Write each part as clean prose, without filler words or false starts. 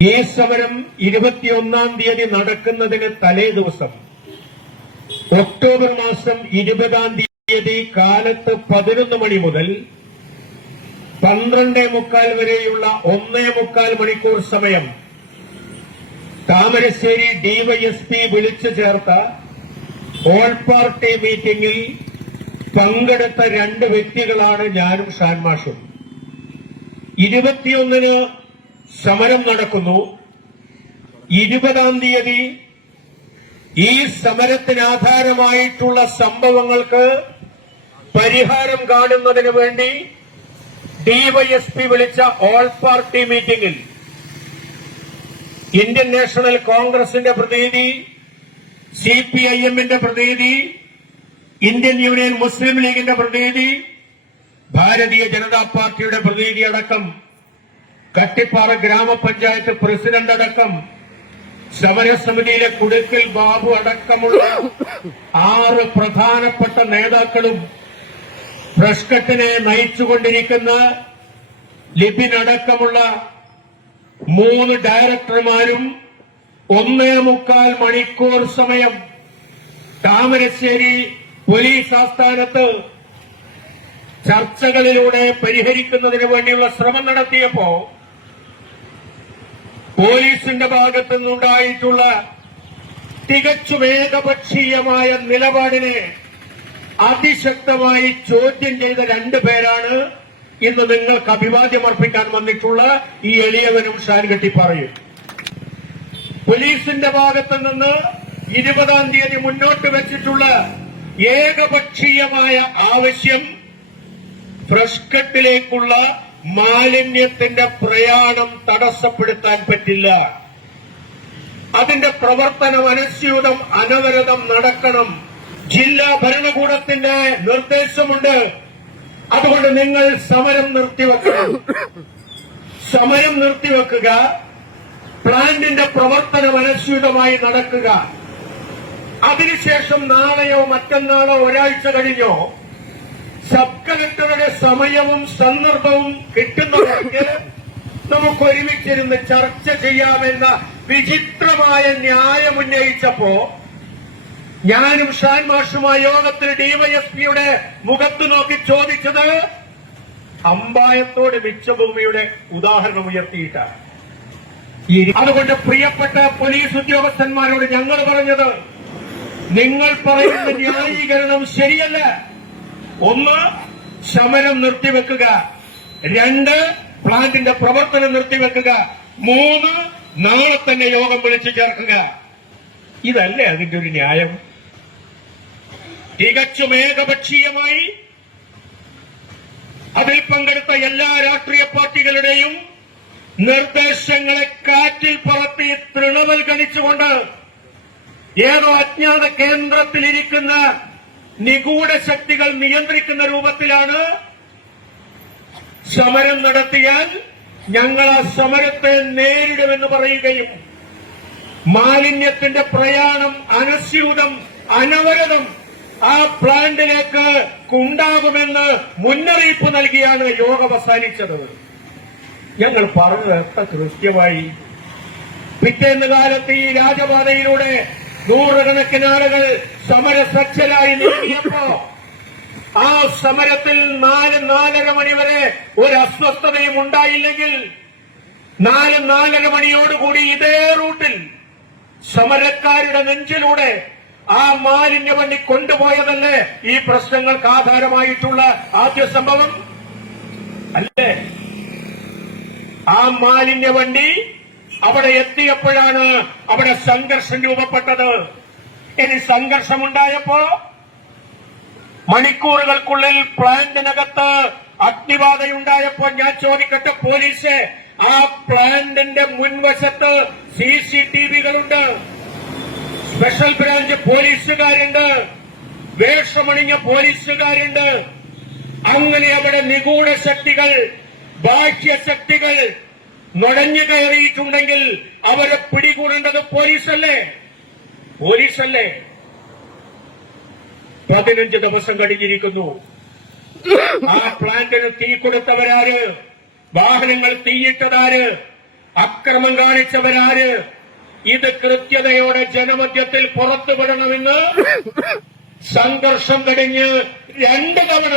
ഈ സമരം 21-ാം തീയതി നടക്കുന്നതിന് തലേ ദിവസം ഒക്ടോബർ മാസം 20-ാം തീയതി കാലത്ത് 11 മണി മുതൽ 12:45 വരെയുള്ള 1.25 മണിക്കൂർ സമയം താമരശ്ശേരി ഡിവൈഎസ്പി വിളിച്ചു ചേർത്ത ഓൾ പാർട്ടി മീറ്റിംഗിൽ പങ്കെടുത്ത 2 വ്യക്തികളാണ് ഞാനും ഷാൻമാഷും. 21-ന് സമരം നടക്കുന്നു. 20-ാം തീയതി ഈ സമരത്തിന് ആധാരമായിട്ടുള്ള സംഭവങ്ങൾക്ക് പരിഹാരം കാണുന്നതിന് വേണ്ടി ഡിവൈഎസ്പി വിളിച്ച ഓൾ പാർട്ടി മീറ്റിംഗിൽ ഇന്ത്യൻ നാഷണൽ കോൺഗ്രസിന്റെ പ്രതിനിധി, സിപിഐഎമ്മിന്റെ പ്രതിനിധി, ഇന്ത്യൻ യൂണിയൻ മുസ്ലിം ലീഗിന്റെ പ്രതിനിധി, ഭാരതീയ ജനതാ പാർട്ടിയുടെ പ്രതിനിധി അടക്കം, കട്ടിപ്പാറ ഗ്രാമപഞ്ചായത്ത് പ്രസിഡന്റ് അടക്കം, സമരസമിതിയിലെ കുടുക്കൽ ബാബു അടക്കമുള്ള 6 പ്രധാനപ്പെട്ട നേതാക്കളും, ഫ്രഷ്കട്ടിനെ നയിച്ചുകൊണ്ടിരിക്കുന്ന ലിബിൻ അടക്കമുള്ള 3 ഡയറക്ടർമാരും 1.25 മണിക്കൂർ സമയം താമരശ്ശേരി പോലീസ് ആസ്ഥാനത്ത് ചർച്ചകളിലൂടെ പരിഹരിക്കുന്നതിന് വേണ്ടിയുള്ള ശ്രമം നടത്തിയപ്പോ പോലീസിന്റെ ഭാഗത്തു നിന്നുണ്ടായിട്ടുള്ള തികച്ചും ഏകപക്ഷീയമായ നിലപാടിനെ അതിശക്തമായി ചോദ്യം ചെയ്ത 2 പേരാണ് ഇന്ന് നിങ്ങൾക്ക് അഭിവാദ്യം അർപ്പിക്കാൻ വന്നിട്ടുള്ള ഈ എളിയവനും ഷാൻകെട്ടി പറയും. പോലീസിന്റെ ഭാഗത്തു നിന്ന് 20-ാം തീയതി മുന്നോട്ട് വെച്ചിട്ടുള്ള ഏകപക്ഷീയമായ ആവശ്യം ഫ്രഷ്കട്ടിലേക്കുള്ള മാലിന്യത്തിന്റെ പ്രയാണം തടസ്സപ്പെടുത്താൻ പറ്റില്ല. അതിന്റെ പ്രവർത്തനം അനസ്യൂതം അനവരതം നടക്കണം. ജില്ലാ ഭരണകൂടത്തിന്റെ നിർദ്ദേശമുണ്ട്. അതുകൊണ്ട് നിങ്ങൾ സമരം നിർത്തിവെക്കണം. സമരം നിർത്തിവെക്കുക, പ്ലാന്റിന്റെ പ്രവർത്തനം അനസ്യൂതമായി നടക്കുക. അതിനുശേഷം നാളെയോ മറ്റന്നാളോ ഒരാഴ്ച കഴിഞ്ഞോ സബ് കളക്ടറുടെ സമയവും സന്ദർഭവും കിട്ടുന്നവർക്ക് നമുക്ക് ഒരുമിച്ചിരുന്ന് ചർച്ച ചെയ്യാമെന്ന വിചിത്രമായ ന്യായമുന്നയിച്ചപ്പോ ഞാനും ഷാൻമാഷുമായ യോഗത്തിൽ ഡിവൈഎസ്പിയുടെ മുഖത്ത് നോക്കി ചോദിച്ചത് അമ്പായത്തോട് മിച്ചഭൂമിയുടെ ഉദാഹരണം ഉയർത്തിയിട്ടാണ്. അതുകൊണ്ട് പ്രിയപ്പെട്ട പോലീസ് ഉദ്യോഗസ്ഥന്മാരോട് ഞങ്ങൾ പറഞ്ഞത്, നിങ്ങൾ പറയുന്ന ന്യായീകരണം ശരിയല്ല. 1, സമരം നിർത്തിവെക്കുക. 2, പ്ലാന്റിന്റെ പ്രവർത്തനം നിർത്തിവെക്കുക. 3, നാളെ തന്നെ യോഗം വിളിച്ചു ചേർക്കുക. ഇതല്ലേ അതിന്റെ ഒരു ന്യായം? തികച്ചും ഏകപക്ഷീയമായി അതിൽ പങ്കെടുത്ത എല്ലാ രാഷ്ട്രീയ പാർട്ടികളുടെയും നിർദ്ദേശങ്ങളെ കാറ്റിൽ പറത്തി തൃണവൽഗണിച്ചുകൊണ്ട് ഏതോ അജ്ഞാത കേന്ദ്രത്തിലിരിക്കുന്ന നിഗൂഢ ശക്തികൾ നിയന്ത്രിക്കുന്ന രൂപത്തിലാണ് സമരം നടത്തിയാൽ ഞങ്ങൾ ആ സമരത്തെ നേരിടുമെന്ന് പറയുകയും മാലിന്യത്തിന്റെ പ്രയാണം അനസ്യൂതം അനവരതം ആ പ്ലാന്റിലേക്ക് ഉണ്ടാകുമെന്ന് മുന്നറിയിപ്പ് നൽകിയാണ് യോഗം അവസാനിച്ചത്. ഞങ്ങൾ പറഞ്ഞത് എത്ര കൃത്യമായി. പിറ്റേന്ന് കാലത്ത് ഈ രാജപാതയിലൂടെ 100 കണക്കിന് ആളുകൾ സമരസജ്ജരായി നീങ്ങിയപ്പോ ആ സമരത്തിൽ 4-4:30 മണി വരെ ഒരു അസ്വസ്ഥതയും ഉണ്ടായില്ലെങ്കിൽ 4-4:30 മണിയോടുകൂടി ഇതേ റൂട്ടിൽ സമരക്കാരുടെ നെഞ്ചിലൂടെ ആ മാലിന്യ വണ്ടി കൊണ്ടുപോയതല്ലേ ഈ പ്രശ്നങ്ങൾക്ക് ആധാരമായിട്ടുള്ള ആദ്യ സംഭവം അല്ലേ? ആ മാലിന്യ വണ്ടി അവിടെ എത്തിയപ്പോഴാണ് അവിടെ സംഘർഷം രൂപപ്പെട്ടത്. ഇനി സംഘർഷമുണ്ടായപ്പോ മണിക്കൂറുകൾക്കുള്ളിൽ പ്ലാന്റിനകത്ത് അഗ്നിബാധയുണ്ടായപ്പോൾ ഞാൻ ചോദിക്കട്ടെ, പോലീസ് ആ പ്ലാന്റിന്റെ മുൻവശത്ത് CCTVകളുണ്ട്, സ്പെഷ്യൽ ബ്രാഞ്ച് പോലീസുകാരുണ്ട്, വേഷമണിഞ്ഞ പോലീസുകാരുണ്ട്. അങ്ങനെ അവിടെ നിഗൂഢ ശക്തികൾ, ബാഹ്യശക്തികൾ നുഴഞ്ഞു കയറിയിട്ടുണ്ടെങ്കിൽ അവരെ പിടികൂടേണ്ടത് പോലീസല്ലേ? 15 ദിവസം കഴിഞ്ഞിരിക്കുന്നു. ആ പ്ലാന്റിന് തീ കൊടുത്തവരാര്? വാഹനങ്ങൾ തീയിട്ടതാര്? അക്രമം കാണിച്ചവരാര്? ഇത് കൃത്യതയോടെ ജനമധ്യത്തിൽ പുറത്തുവിടണമെന്ന് സംഘർഷം കഴിഞ്ഞ് 2 തവണ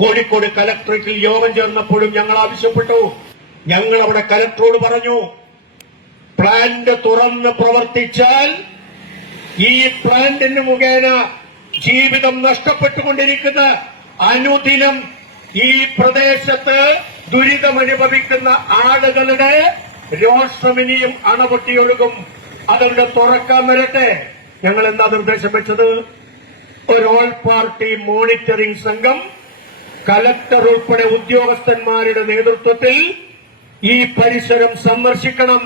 കോഴിക്കോട് കലക്ടറേറ്റിൽ യോഗം ചേർന്നപ്പോഴും ഞങ്ങൾ ആവശ്യപ്പെട്ടു. ഞങ്ങൾ അവിടെ കലക്ടറോട് പറഞ്ഞു, പ്ലാന്റ് തുറന്ന് പ്രവർത്തിച്ചാൽ ഈ പ്ലാന്റിന് മുഖേന ജീവിതം നഷ്ടപ്പെട്ടുകൊണ്ടിരിക്കുന്ന അനുദിനം ഈ പ്രദേശത്ത് ദുരിതമനുഭവിക്കുന്ന ആളുകളുടെ രോഷമിനിയും അണപൊട്ടിയൊഴുകും. അതുകൊണ്ട് തുറക്കാൻ വരട്ടെ. ഞങ്ങൾ എന്താ നിർദ്ദേശം വെച്ചത്? ഒരു ഓൾ പാർട്ടി മോണിറ്ററിംഗ് സംഘം കലക്ടർ ഉൾപ്പെടെ ഉദ്യോഗസ്ഥന്മാരുടെ നേതൃത്വത്തിൽ ഈ പരിസരം സന്ദർശിക്കണം.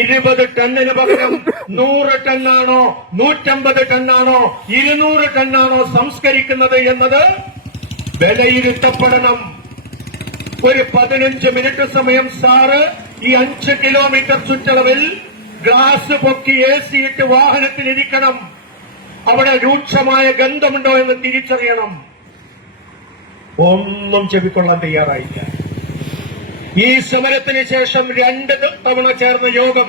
20 ടണ്ണിന് പകരം 100 ടണ്ണാണോ 150 ടണ്ണാണോ 200 ടണ്ണാണോ സംസ്കരിക്കുന്നത് എന്നത് വിലയിരുത്തപ്പെടണം. ഒരു 15 മിനിറ്റ് സമയം സാറ് ഈ 5 കിലോമീറ്റർ ചുറ്റളവിൽ ഗ്ലാസ് പൊക്കി AC ഇട്ട് വാഹനത്തിലിരിക്കണം. അവിടെ രൂക്ഷമായ ഗന്ധമുണ്ടോ എന്ന് തിരിച്ചറിയണം. ഒന്നും ചെവിക്കൊള്ളാൻ തയ്യാറായില്ല. ഈ സമരത്തിന് ശേഷം 2 തവണ ചേർന്ന യോഗം,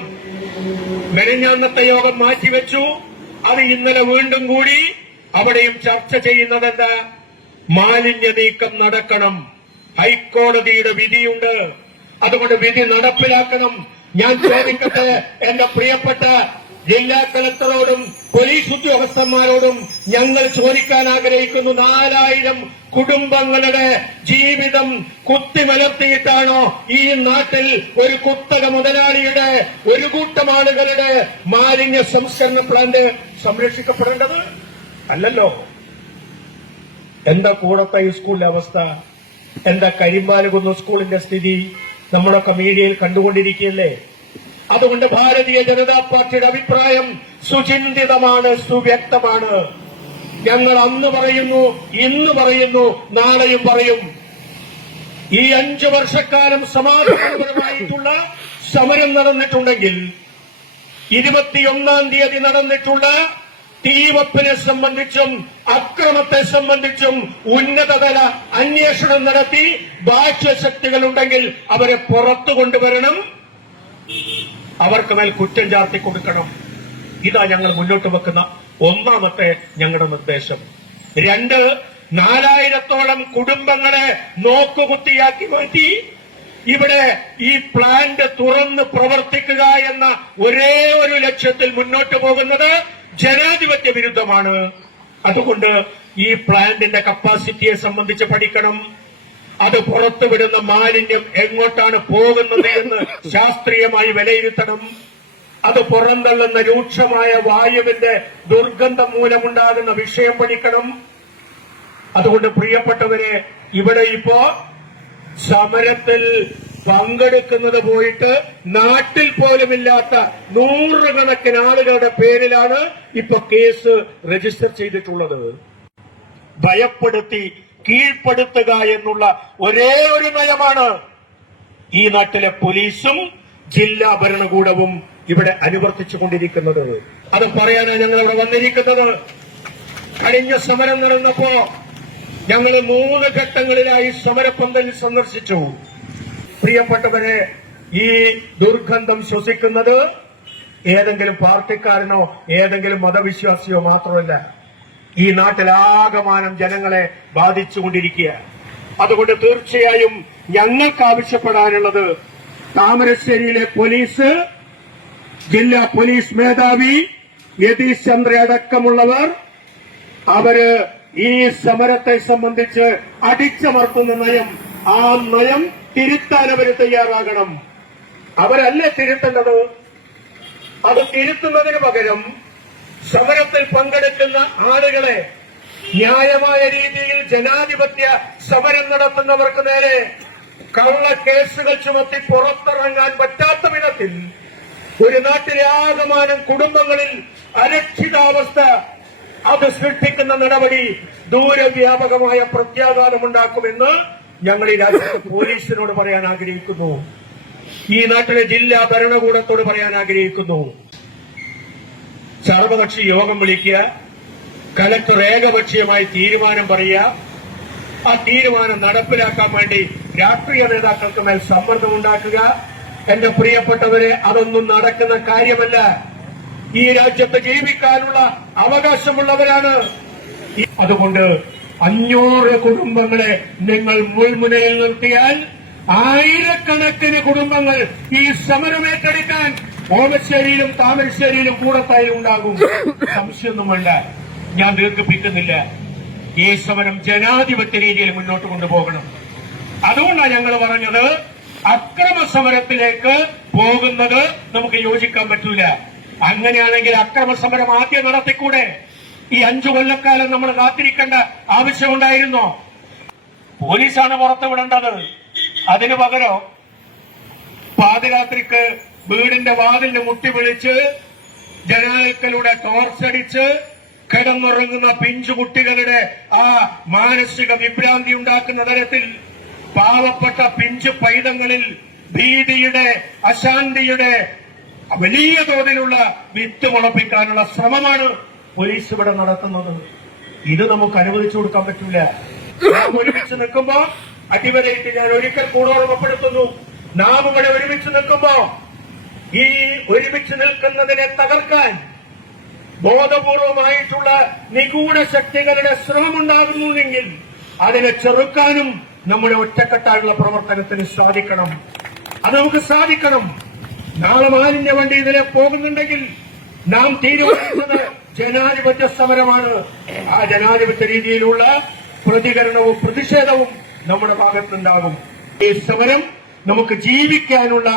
മെനഞ്ഞാന്നത്തെ യോഗം മാറ്റിവെച്ചു. അത് ഇന്നലെ വീണ്ടും കൂടി. അവിടെയും ചർച്ച ചെയ്യുന്നതെന്താ? മാലിന്യ നീക്കം നടക്കണം. ഹൈക്കോടതിയുടെ വിധിയുണ്ട്. അതുകൊണ്ട് വിധി നടപ്പിലാക്കണം. ഞാൻ ചോദിക്കട്ടെ, എന്റെ പ്രിയപ്പെട്ട ജില്ലാ കളക്ടറോടും പോലീസ് ഉദ്യോഗസ്ഥന്മാരോടും ഞങ്ങൾ ചോദിക്കാൻ ആഗ്രഹിക്കുന്നു, 4000 കുടുംബങ്ങളുടെ ജീവിതം കുത്തിമലർത്തിയിട്ടാണോ ഈ നാട്ടിൽ ഒരു കുത്തക മുതലാളിയുടെ ഒരു കൂട്ടം ആളുകളുടെ മാലിന്യ സംസ്കരണ പ്ലാന്റ് സംരക്ഷിക്കപ്പെടേണ്ടത്? അല്ലല്ലോ. എന്താ കൂടത്തെ ഈ സ്കൂളിന്റെ അവസ്ഥ? എന്താ കരിമ്പാലുകുന്ന സ്കൂളിന്റെ സ്ഥിതി? നമ്മളൊക്കെ മീഡിയയിൽ കണ്ടുകൊണ്ടിരിക്കുകയല്ലേ. അതുകൊണ്ട് ഭാരതീയ ജനതാ പാർട്ടിയുടെ അഭിപ്രായം സുചിന്തിതമാണ്, സുവ്യക്തമാണ്. ഞങ്ങൾ അന്ന് പറയുന്നു, ഇന്ന് പറയുന്നു, നാളെയും പറയും. ഈ 5 വർഷക്കാലം സമാധാനപരമായിട്ടുള്ള സമരം നടന്നിട്ടുണ്ടെങ്കിൽ 21-ാം തീയതി നടന്നിട്ടുള്ള തീവെപ്പിനെ സംബന്ധിച്ചും അക്രമത്തെ സംബന്ധിച്ചും ഉന്നതതല അന്വേഷണം നടത്തി ബാഹ്യശക്തികളുണ്ടെങ്കിൽ അവരെ പുറത്തു കൊണ്ടുവരണം. അവർക്ക് മേൽ കുറ്റം ചാർത്തി കൊടുക്കണം. ഇതാ ഞങ്ങൾ മുന്നോട്ട് വെക്കുന്ന ഒന്നാമത്തെ ഞങ്ങളുടെ നിർദ്ദേശം. 2, 4000-ഓളം കുടുംബങ്ങളെ നോക്കുകുത്തിയാക്കി മാറ്റി ഇവിടെ ഈ പ്ലാന്റ് തുറന്ന് പ്രവർത്തിക്കുക എന്ന ഒരേ ഒരു ലക്ഷ്യത്തിൽ മുന്നോട്ട് പോകുന്നത് ജനാധിപത്യ വിരുദ്ധമാണ്. അതുകൊണ്ട് ഈ പ്ലാന്റിന്റെ കപ്പാസിറ്റിയെ സംബന്ധിച്ച് പഠിക്കണം. അത് പുറത്തുവിടുന്ന മാലിന്യം എങ്ങോട്ടാണ് പോകുന്നത് എന്ന് ശാസ്ത്രീയമായി വിലയിരുത്തണം. അത് പുറന്തള്ളുന്ന രൂക്ഷമായ വായുവിന്റെ ദുർഗന്ധം മൂലമുണ്ടാകുന്ന വിഷയം പഠിക്കണം. അതുകൊണ്ട് പ്രിയപ്പെട്ടവരെ, ഇവിടെ ഇപ്പോ സമരത്തിൽ പങ്കെടുക്കുന്നത് പോയിട്ട് നാട്ടിൽ പോലുമില്ലാത്ത 100 കണക്കിന് ആളുകളുടെ പേരിലാണ് ഇപ്പൊ കേസ് രജിസ്റ്റർ ചെയ്തിട്ടുള്ളത്. ഭയപ്പെടുത്തി കീഴ്പ്പെടുത്തുക എന്നുള്ള ഒരേ ഒരു നയമാണ് ഈ നാട്ടിലെ പോലീസും ജില്ലാ ഭരണകൂടവും ഇവിടെ അനുവർത്തിച്ചുകൊണ്ടിരിക്കുന്നത്. അത് പറയാനാണ് ഞങ്ങൾ ഇവിടെ വന്നിരിക്കുന്നത്. കഴിഞ്ഞ സമരം നടന്നപ്പോ ഞങ്ങൾ 3 ഘട്ടങ്ങളിലായി സമരപ്പന്തൽ സന്ദർശിച്ചു. പ്രിയപ്പെട്ടവരെ, ഈ ദുർഗന്ധം ശ്വസിക്കുന്നത് ഏതെങ്കിലും പാർട്ടിക്കാരനോ ഏതെങ്കിലും മതവിശ്വാസിയോ മാത്രമല്ല, ഈ നാട്ടിലാകമാനം ജനങ്ങളെ ബാധിച്ചുകൊണ്ടിരിക്കുക. അതുകൊണ്ട് തീർച്ചയായും ഞങ്ങൾക്ക് ആവശ്യപ്പെടാനുള്ളത്, താമരശ്ശേരിയിലെ പോലീസ്, ജില്ലാ പോലീസ് മേധാവി യതീഷ് ചന്ദ്ര അടക്കമുള്ളവർ അവര് ഈ സമരത്തെ സംബന്ധിച്ച് അടിച്ചമർത്തുന്ന നയം, ആ നയം തിരുത്താൻ അവർ തയ്യാറാകണം. അവരല്ലേ തിരുത്തേണ്ടത്. അത് തിരുത്തുന്നതിന് പകരം സമരത്തിൽ പങ്കെടുക്കുന്ന ആളുകളെ ന്യായമായ രീതിയിൽ ജനാധിപത്യ സമരം നടത്തുന്നവർക്ക് നേരെ കള്ളക്കേസുകൾ ചുമത്തി പുറത്തിറങ്ങാൻ പറ്റാത്ത വിധത്തിൽ ഒരു നാട്ടിലെ ആകമാനം കുടുംബങ്ങളിൽ അരക്ഷിതാവസ്ഥ അത് സൃഷ്ടിക്കുന്ന നടപടി ദൂരവ്യാപകമായ പ്രത്യാഘാതമുണ്ടാക്കുമെന്ന് ഞങ്ങൾ ഈ രാജ്യത്തെ പോലീസിനോട് പറയാൻ ആഗ്രഹിക്കുന്നു. ഈ നാട്ടിലെ ജില്ലാ ഭരണകൂടത്തോട് പറയാൻ ആഗ്രഹിക്കുന്നു. സർവകക്ഷി യോഗം വിളിക്കുക, കലക്ടർ ഏകപക്ഷീയമായി തീരുമാനം പറയുക, ആ തീരുമാനം നടപ്പിലാക്കാൻ വേണ്ടി രാഷ്ട്രീയ നേതാക്കൾക്ക് മേൽ സമ്മർദ്ദമുണ്ടാക്കുക, എന്റെ പ്രിയപ്പെട്ടവരെ, അതൊന്നും നടക്കുന്ന കാര്യമല്ല. ഈ രാജ്യത്ത് ജീവിക്കാനുള്ള അവകാശമുള്ളവരാണ്. അതുകൊണ്ട് 500 കുടുംബങ്ങളെ നിങ്ങൾ മുൾമുനയിൽ നിർത്തിയാൽ ആയിരക്കണക്കിന് കുടുംബങ്ങൾ ഈ സമരം ഏറ്റെടുക്കാൻ ഓമശ്ശേരിയിലും താമരശ്ശേരിയിലും കൂടത്തായാലും ഉണ്ടാകും. സംശയമൊന്നുമല്ല. ഞാൻ ദീർഘിപ്പിക്കുന്നില്ല. ഈ സമരം ജനാധിപത്യ രീതിയിൽ മുന്നോട്ട് കൊണ്ടുപോകണം. അതുകൊണ്ടാണ് ഞങ്ങൾ പറഞ്ഞത്, അക്രമ സമരത്തിലേക്ക് പോകുന്നത് നമുക്ക് യോജിക്കാൻ പറ്റൂല. അങ്ങനെയാണെങ്കിൽ അക്രമ സമരം ആദ്യം നടത്തിക്കൂടെ? ഈ 5 കൊല്ലക്കാലം നമ്മൾ കാത്തിരിക്കേണ്ട ആവശ്യമുണ്ടായിരുന്നോ? പോലീസാണ് പുറത്തുവിടേണ്ടത്. അതിനു പകരം പാതിരാത്രിക്ക് വീടിന്റെ വാതിലിന് മുട്ടി വിളിച്ച് ജനാലക്കളുടെ ടോർച്ചടിച്ച് കിടന്നുറങ്ങുന്ന പിഞ്ചുകുട്ടികളുടെ ആ മാനസിക വിഭ്രാന്തി ഉണ്ടാക്കുന്ന തരത്തിൽ പാവപ്പെട്ട പിഞ്ചു പൈതങ്ങളിൽ ഭീതിയുടെ, അശാന്തിയുടെ വലിയ തോതിലുള്ള വിത്ത് മുളപ്പിക്കാനുള്ള ശ്രമമാണ് പോലീസ് ഇവിടെ നടത്തുന്നത്. ഇത് നമുക്ക് അനുവദിച്ചു കൊടുക്കാൻ പറ്റൂല. നാം ഒരുമിച്ച് നിൽക്കുമ്പോ, അടിവരയിട്ട് ഞാൻ ഒരിക്കൽ കൂടെ ഓർമ്മപ്പെടുത്തുന്നു, നാം ഇവിടെ ഒരുമിച്ച് നിൽക്കുമ്പോ ഈ ഒരുമിച്ച് നിൽക്കുന്നതിനെ തകർക്കാൻ ബോധപൂർവമായിട്ടുള്ള നിഗൂഢ ശക്തികളുടെ ശ്രമമുണ്ടാകുന്നുവെങ്കിൽ അതിനെ ചെറുക്കാനും നമ്മുടെ ഒറ്റക്കെട്ടായുള്ള പ്രവർത്തനത്തിന് സാധിക്കണം. അത് നമുക്ക് സാധിക്കണം. നാളെ മാലിന്യ വണ്ടി ഇതിലെ പോകുന്നുണ്ടെങ്കിൽ നാം തീരുമാനിച്ചത് ജനാധിപത്യ സമരമാണ്. ആ ജനാധിപത്യ രീതിയിലുള്ള പ്രതികരണവും പ്രതിഷേധവും നമ്മുടെ ഭാഗത്തുണ്ടാകും. ഈ സമരം നമുക്ക് ജീവിക്കാനുള്ള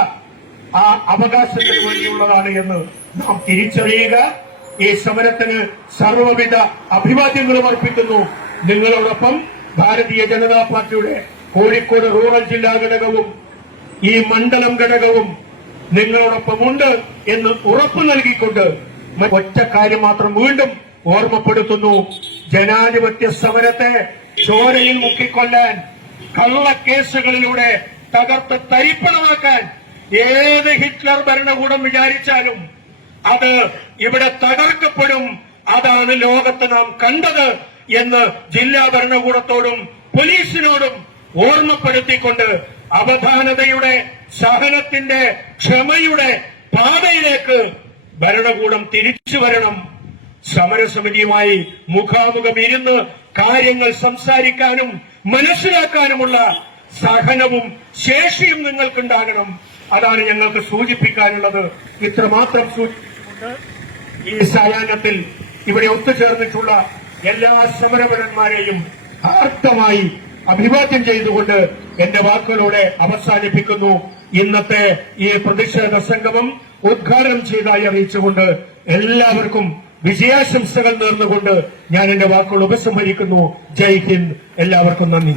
ആ അവകാശത്തിന് വേണ്ടിയുള്ളതാണ് എന്ന് നാം തിരിച്ചറിയുക. ഈ സമരത്തിന് സർവ്വവിധ അഭിവാദ്യങ്ങളും അർപ്പിക്കുന്നു. നിങ്ങളോടൊപ്പം ഭാരതീയ ജനതാ പാർട്ടിയുടെ കോഴിക്കോട് റൂറൽ ജില്ലാ ഘടകവും ഈ മണ്ഡലം ഘടകവും നിങ്ങളോടൊപ്പമുണ്ട് എന്ന് ഉറപ്പു നൽകിക്കൊണ്ട് ഒറ്റ കാര്യം മാത്രം വീണ്ടും ഓർമ്മപ്പെടുത്തുന്നു. ജനാധിപത്യ സമരത്തെ ചോരയിൽ മുക്കിക്കൊല്ലാൻ, കള്ളക്കേസുകളിലൂടെ തകർത്ത് തരിപ്പണമാക്കാൻ ഏത് ഹിറ്റ്ലർ ഭരണകൂടം വിചാരിച്ചാലും അത് ഇവിടെ തകർക്കപ്പെടും. അതാണ് ലോകത്ത് നാം കണ്ടത് എന്ന് ജില്ലാ ഭരണകൂടത്തോടും പോലീസിനോടും ഓർമ്മപ്പെടുത്തിക്കൊണ്ട് അവധാനതയുടെ, സഹനത്തിന്റെ, ക്ഷമയുടെ പാതയിലേക്ക് ഭരണകൂടം തിരിച്ചു വരണം. സമരസമിതിയുമായി മുഖാമുഖം ഇരുന്ന് കാര്യങ്ങൾ സംസാരിക്കാനും മനസ്സിലാക്കാനുമുള്ള സഹനവും ശേഷിയും നിങ്ങൾക്കുണ്ടാകണം. അതാണ് ഞങ്ങൾക്ക് സൂചിപ്പിക്കാനുള്ളത്. ഇത്രമാത്രം സൂചിപ്പിച്ചുകൊണ്ട് ഈ സായാഹ്നത്തിൽ ഇവിടെ ഒത്തുചേർന്നിട്ടുള്ള എല്ലാ സമരപരന്മാരെയും ആർത്തമായി അഭിവാദ്യം ചെയ്തുകൊണ്ട് എന്റെ വാക്കുകളോടെ അവസാനിപ്പിക്കുന്നു. ഇന്നത്തെ ഈ പ്രതിഷേധ സംഗമം ഉദ്ഘാടനം ചെയ്തതായി അറിയിച്ചുകൊണ്ട് എല്ലാവർക്കും വിജയാശംസകൾ നേർന്നുകൊണ്ട് ഞാൻ എന്റെ വാക്കുകൾ ഉപസംഹരിക്കുന്നു. ജയ് ഹിന്ദ്. എല്ലാവർക്കും നന്ദി.